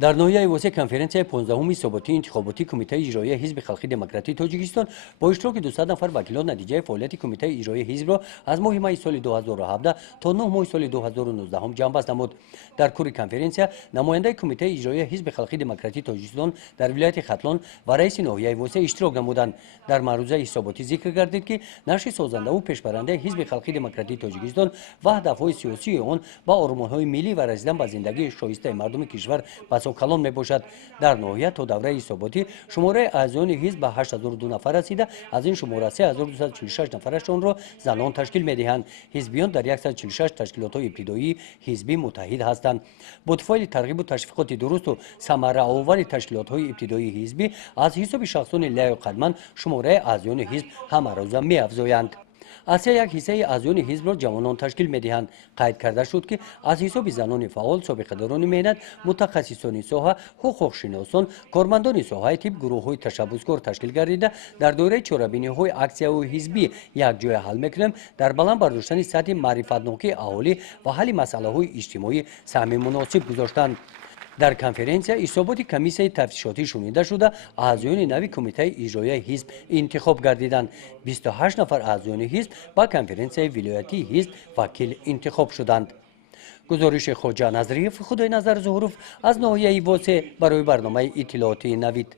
در نهایه واسه کنفرانسیای 15 ثباتی انتخاباتی کمیته اجرایی حزب خلقی دموکراتی تاجیکستان با اشتراک 200 نفر وکیلان نتیجه فعالیت کمیته اجرایی حزب را از ماه می سال 2017 تا 9 ماه سال 2019 هم جنببست نمود. در کور کنفرانسیا نماینده کمیته اجرایی حزب خلقی دموکراتی تاجیکستان در ولایت ختلان و رئیس نهایه واسه اشتراک نمودند. در معروضه حساباتی ذکر گردید که نقش سازنده و پیشبرنده حزب خلقی دموکراتی تاجیکستان و هدفهای سیاسی آن با آرمانهای ملی و رسیدن به زندگی شایسته مردم کشور کلان می باشد. در نهایت تا دوره حساباتی شماره اعضایان حزب به 8002 نفر رسیده. از این شماره 3246 نفرشان را زنان تشکیل می دهند. حزبیان در 146 تشکیلات ابتدایی حزبی متحد هستند. با تفایل ترغیب و تشویقات درست و ثمره آور تشکیلات های ابتدایی حزبی از حساب شخصان لایق قدمن شماره اعضایان حزب همه روزه می افزایند. از یک حصه اعضایان حزب را جوانان تشکیل می‌دهند. قید کرده شد که از حساب زنان فعال، سابقه‌داران مهنت، متخصصان ساحه، حقوق‌شناسان، کارمندان ساحه تیپ گروه‌های تشبثکار تشکیل گردیده در دوره چهاربینی‌های اکسیای حزبی یک جای حل می‌کنیم در بلند برداشتن سطح معرفت‌ناکی اهالی و حل مسائل اجتماعی سهم مناسب گذاشتند. در کنفرانسیا حسابات کمیسیون تفتیشاتی شنیده شده اعضایان نوی کمیته اجرایی حزب انتخاب گردیدند. 28 نفر اعضایان حزب با کنفرانسیای ولایتی حزب وکیل انتخاب شدند. گزارش خواجه نظریف خدای نظر ظهروف از ناحیه واسه برای برنامه اطلاعاتی نوید.